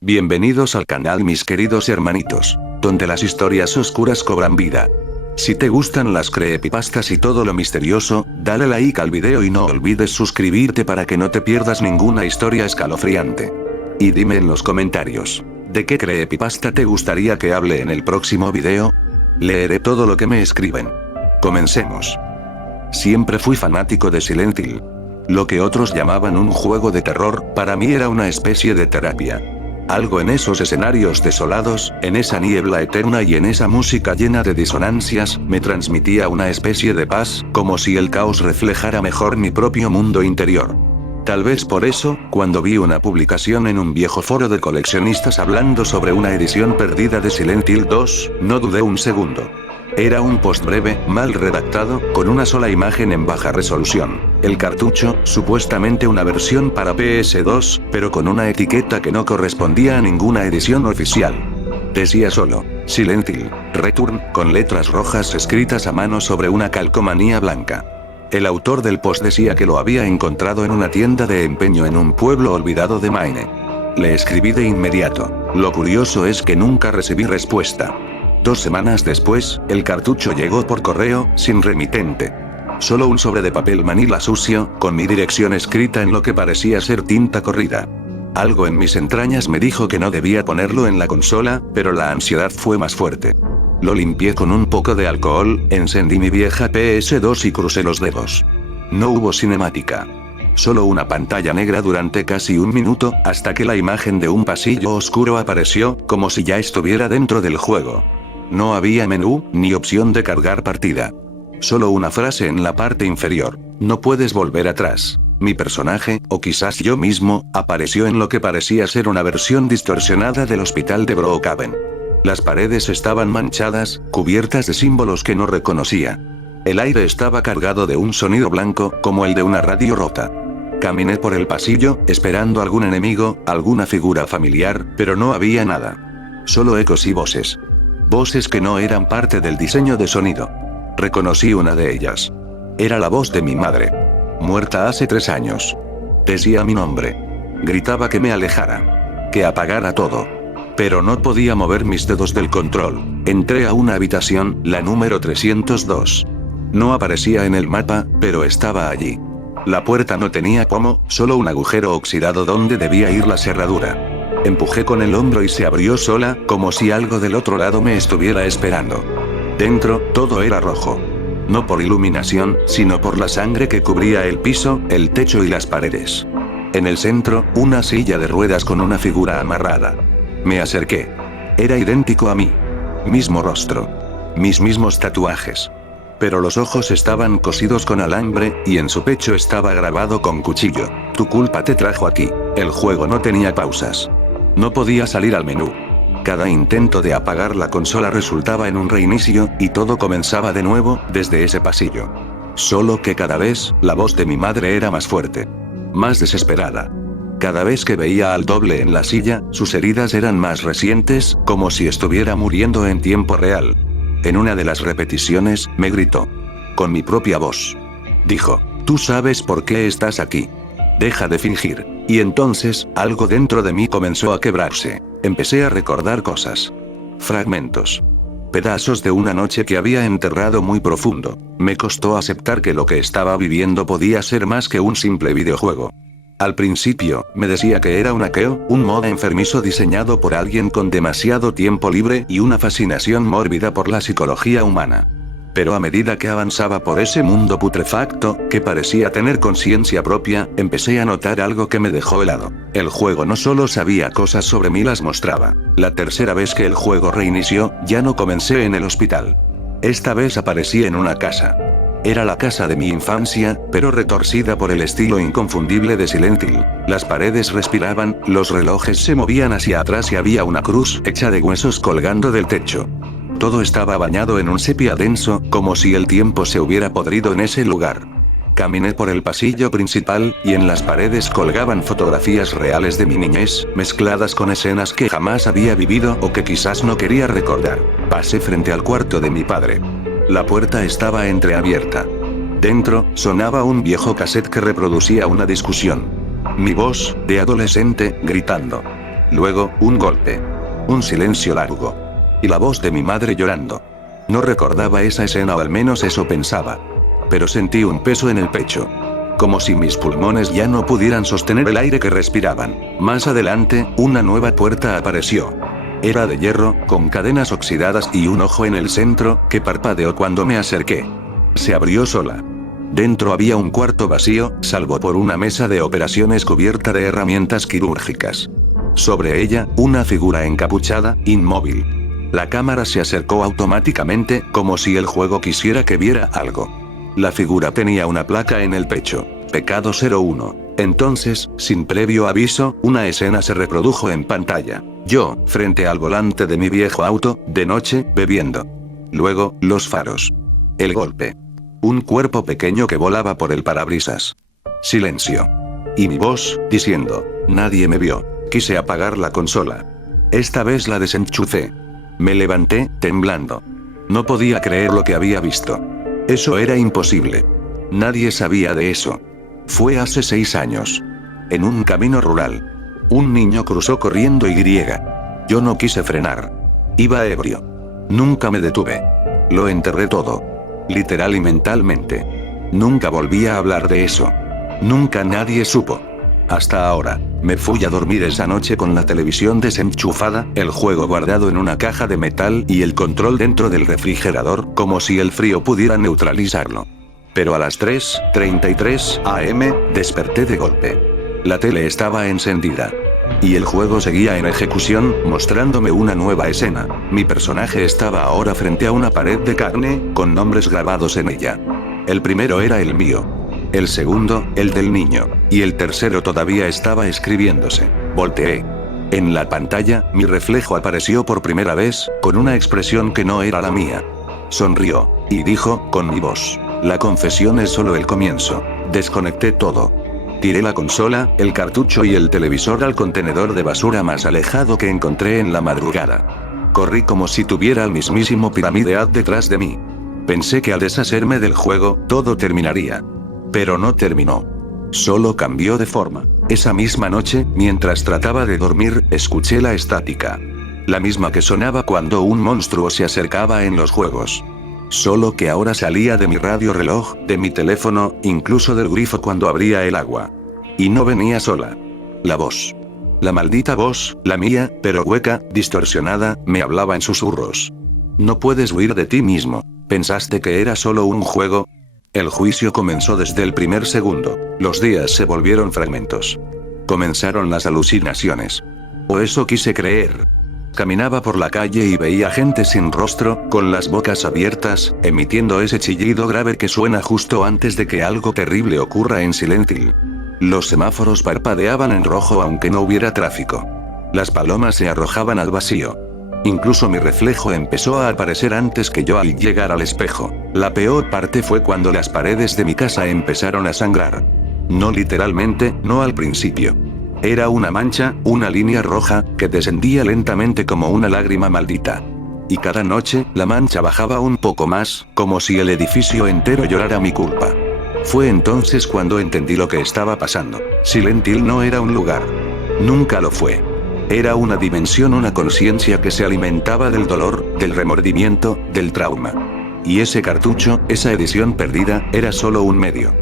Bienvenidos al canal mis queridos hermanitos, donde las historias oscuras cobran vida. Si te gustan las creepypastas y todo lo misterioso, dale like al video y no olvides suscribirte para que no te pierdas ninguna historia escalofriante. Y dime en los comentarios, ¿de qué creepypasta te gustaría que hable en el próximo video? Leeré todo lo que me escriben. Comencemos. Siempre fui fanático de Silent Hill. Lo que otros llamaban un juego de terror, para mí era una especie de terapia. Algo en esos escenarios desolados, en esa niebla eterna y en esa música llena de disonancias, me transmitía una especie de paz, como si el caos reflejara mejor mi propio mundo interior. Tal vez por eso, cuando vi una publicación en un viejo foro de coleccionistas hablando sobre una edición perdida de Silent Hill 2, no dudé un segundo. Era un post breve, mal redactado, con una sola imagen en baja resolución. El cartucho, supuestamente una versión para PS2, pero con una etiqueta que no correspondía a ninguna edición oficial. Decía solo, Silent Hill, Return, con letras rojas escritas a mano sobre una calcomanía blanca. El autor del post decía que lo había encontrado en una tienda de empeño en un pueblo olvidado de Maine. Le escribí de inmediato. Lo curioso es que nunca recibí respuesta. 2 semanas después, el cartucho llegó por correo, sin remitente. Solo un sobre de papel manila sucio, con mi dirección escrita en lo que parecía ser tinta corrida. Algo en mis entrañas me dijo que no debía ponerlo en la consola, pero la ansiedad fue más fuerte. Lo limpié con un poco de alcohol, encendí mi vieja PS2 y crucé los dedos. No hubo cinemática. Solo una pantalla negra durante casi un minuto, hasta que la imagen de un pasillo oscuro apareció, como si ya estuviera dentro del juego. No había menú, ni opción de cargar partida. Solo una frase en la parte inferior. No puedes volver atrás. Mi personaje, o quizás yo mismo, apareció en lo que parecía ser una versión distorsionada del hospital de Brookhaven. Las paredes estaban manchadas, cubiertas de símbolos que no reconocía. El aire estaba cargado de un sonido blanco, como el de una radio rota. Caminé por el pasillo, esperando algún enemigo, alguna figura familiar, pero no había nada. Solo ecos y voces. Voces que no eran parte del diseño de sonido. Reconocí una de ellas. Era la voz de mi madre. Muerta hace 3 años. Decía mi nombre. Gritaba que me alejara. Que apagara todo. Pero no podía mover mis dedos del control. Entré a una habitación, la número 302. No aparecía en el mapa, pero estaba allí. La puerta no tenía pomo, solo un agujero oxidado donde debía ir la cerradura. Empujé con el hombro y se abrió sola, como si algo del otro lado me estuviera esperando. Dentro, todo era rojo. No por iluminación, sino por la sangre que cubría el piso, el techo y las paredes. En el centro, una silla de ruedas con una figura amarrada. Me acerqué. Era idéntico a mí. Mismo rostro. Mis mismos tatuajes. Pero los ojos estaban cosidos con alambre, y en su pecho estaba grabado con cuchillo. Tu culpa te trajo aquí. El juego no tenía pausas. No podía salir al menú. Cada intento de apagar la consola resultaba en un reinicio, y todo comenzaba de nuevo, desde ese pasillo. Solo que cada vez, la voz de mi madre era más fuerte. Más desesperada. Cada vez que veía al doble en la silla, sus heridas eran más recientes, como si estuviera muriendo en tiempo real. En una de las repeticiones, me gritó. Con mi propia voz. Dijo, tú sabes por qué estás aquí. Deja de fingir. Y entonces, algo dentro de mí comenzó a quebrarse. Empecé a recordar cosas. Fragmentos. Pedazos de una noche que había enterrado muy profundo. Me costó aceptar que lo que estaba viviendo podía ser más que un simple videojuego. Al principio, me decía que era un hackeo, un modo enfermizo diseñado por alguien con demasiado tiempo libre y una fascinación mórbida por la psicología humana. Pero a medida que avanzaba por ese mundo putrefacto, que parecía tener conciencia propia, empecé a notar algo que me dejó helado. El juego no solo sabía cosas sobre mí, las mostraba. La tercera vez que el juego reinició, ya no comencé en el hospital. Esta vez aparecí en una casa. Era la casa de mi infancia, pero retorcida por el estilo inconfundible de Silent Hill. Las paredes respiraban, los relojes se movían hacia atrás y había una cruz hecha de huesos colgando del techo. Todo estaba bañado en un sepia denso, como si el tiempo se hubiera podrido en ese lugar. Caminé por el pasillo principal, y en las paredes colgaban fotografías reales de mi niñez, mezcladas con escenas que jamás había vivido o que quizás no quería recordar. Pasé frente al cuarto de mi padre. La puerta estaba entreabierta. Dentro, sonaba un viejo cassette que reproducía una discusión. Mi voz, de adolescente, gritando. Luego, un golpe. Un silencio largo. Y la voz de mi madre llorando. No recordaba esa escena, o al menos eso pensaba. Pero sentí un peso en el pecho. Como si mis pulmones ya no pudieran sostener el aire que respiraban. Más adelante, una nueva puerta apareció. Era de hierro, con cadenas oxidadas y un ojo en el centro, que parpadeó cuando me acerqué. Se abrió sola. Dentro había un cuarto vacío, salvo por una mesa de operaciones cubierta de herramientas quirúrgicas. Sobre ella, una figura encapuchada, inmóvil. La cámara se acercó automáticamente, como si el juego quisiera que viera algo. La figura tenía una placa en el pecho. Pecado 01. Entonces, sin previo aviso, una escena se reprodujo en pantalla. Yo, frente al volante de mi viejo auto, de noche, bebiendo. Luego, los faros. El golpe. Un cuerpo pequeño que volaba por el parabrisas. Silencio. Y mi voz, diciendo, nadie me vio. Quise apagar la consola. Esta vez la desenchufé. Me levanté, temblando. No podía creer lo que había visto. Eso era imposible. Nadie sabía de eso. Fue hace 6 años. En un camino rural. Un niño cruzó corriendo y. Yo no quise frenar. Iba ebrio. Nunca me detuve. Lo enterré todo. Literal y mentalmente. Nunca volví a hablar de eso. Nunca nadie supo. Hasta ahora, me fui a dormir esa noche con la televisión desenchufada, el juego guardado en una caja de metal y el control dentro del refrigerador, como si el frío pudiera neutralizarlo. Pero a las 3:33 am, desperté de golpe. La tele estaba encendida. Y el juego seguía en ejecución, mostrándome una nueva escena. Mi personaje estaba ahora frente a una pared de carne, con nombres grabados en ella. El primero era el mío. El segundo, el del niño. Y el tercero todavía estaba escribiéndose. Volteé. En la pantalla, mi reflejo apareció por primera vez, con una expresión que no era la mía. Sonrió. Y dijo, con mi voz. La confesión es solo el comienzo. Desconecté todo. Tiré la consola, el cartucho y el televisor al contenedor de basura más alejado que encontré en la madrugada. Corrí como si tuviera al mismísimo Pyramid Head detrás de mí. Pensé que al deshacerme del juego, todo terminaría. Pero no terminó. Solo cambió de forma. Esa misma noche, mientras trataba de dormir, escuché la estática. La misma que sonaba cuando un monstruo se acercaba en los juegos. Solo que ahora salía de mi radio reloj, de mi teléfono, incluso del grifo cuando abría el agua. Y no venía sola. La voz. La maldita voz, la mía, pero hueca, distorsionada, me hablaba en susurros. No puedes huir de ti mismo. ¿Pensaste que era solo un juego? El juicio comenzó desde el primer segundo. Los días se volvieron fragmentos. Comenzaron las alucinaciones. O eso quise creer. Caminaba por la calle y veía gente sin rostro, con las bocas abiertas, emitiendo ese chillido grave que suena justo antes de que algo terrible ocurra en Silent Hill. Los semáforos parpadeaban en rojo aunque no hubiera tráfico. Las palomas se arrojaban al vacío. Incluso mi reflejo empezó a aparecer antes que yo al llegar al espejo. La peor parte fue cuando las paredes de mi casa empezaron a sangrar. No literalmente, no al principio. Era una mancha, una línea roja, que descendía lentamente como una lágrima maldita. Y cada noche, la mancha bajaba un poco más, como si el edificio entero llorara mi culpa. Fue entonces cuando entendí lo que estaba pasando. Silent Hill no era un lugar. Nunca lo fue. Era una dimensión, una conciencia que se alimentaba del dolor, del remordimiento, del trauma. Y ese cartucho, esa edición perdida, era solo un medio.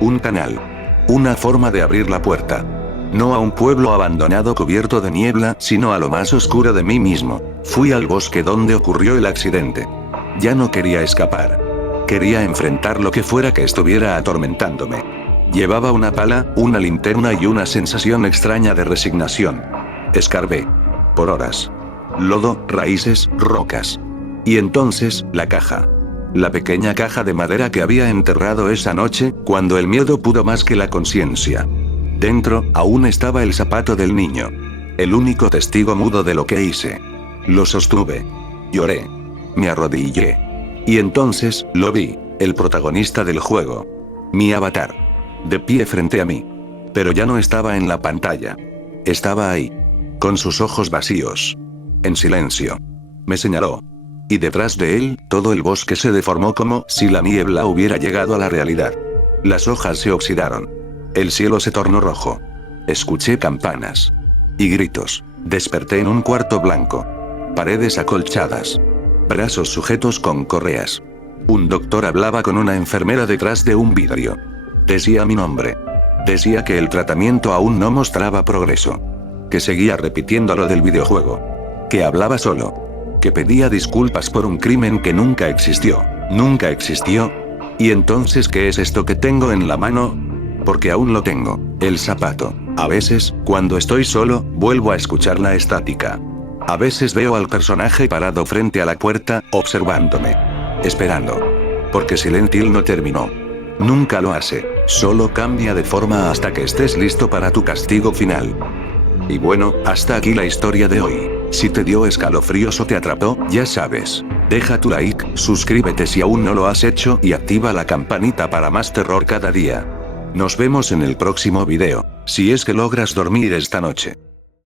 Un canal. Una forma de abrir la puerta. No a un pueblo abandonado cubierto de niebla, sino a lo más oscuro de mí mismo. Fui al bosque donde ocurrió el accidente. Ya no quería escapar. Quería enfrentar lo que fuera que estuviera atormentándome. Llevaba una pala, una linterna y una sensación extraña de resignación. Escarbé. Por horas. Lodo, raíces, rocas. Y entonces, la caja. La pequeña caja de madera que había enterrado esa noche, cuando el miedo pudo más que la conciencia. Dentro, aún estaba el zapato del niño. El único testigo mudo de lo que hice. Lo sostuve. Lloré. Me arrodillé. Y entonces, lo vi, el protagonista del juego. Mi avatar. De pie frente a mí. Pero ya no estaba en la pantalla. Estaba ahí. Con sus ojos vacíos. En silencio. Me señaló. Y detrás de él, todo el bosque se deformó como si la niebla hubiera llegado a la realidad. Las hojas se oxidaron. El cielo se tornó rojo. Escuché campanas. Y gritos. Desperté en un cuarto blanco. Paredes acolchadas. Brazos sujetos con correas. Un doctor hablaba con una enfermera detrás de un vidrio. Decía mi nombre. Decía que el tratamiento aún no mostraba progreso. Que seguía repitiendo lo del videojuego. Que hablaba solo. Que pedía disculpas por un crimen que nunca existió. ¿Nunca existió? ¿Y entonces qué es esto que tengo en la mano? Porque aún lo tengo. El zapato. A veces, cuando estoy solo, vuelvo a escuchar la estática. A veces veo al personaje parado frente a la puerta, observándome. Esperando. Porque Silent Hill no terminó. Nunca lo hace. Solo cambia de forma hasta que estés listo para tu castigo final. Y bueno, hasta aquí la historia de hoy. Si te dio escalofríos o te atrapó, ya sabes. Deja tu like, suscríbete si aún no lo has hecho y activa la campanita para más terror cada día. Nos vemos en el próximo video, si es que logras dormir esta noche.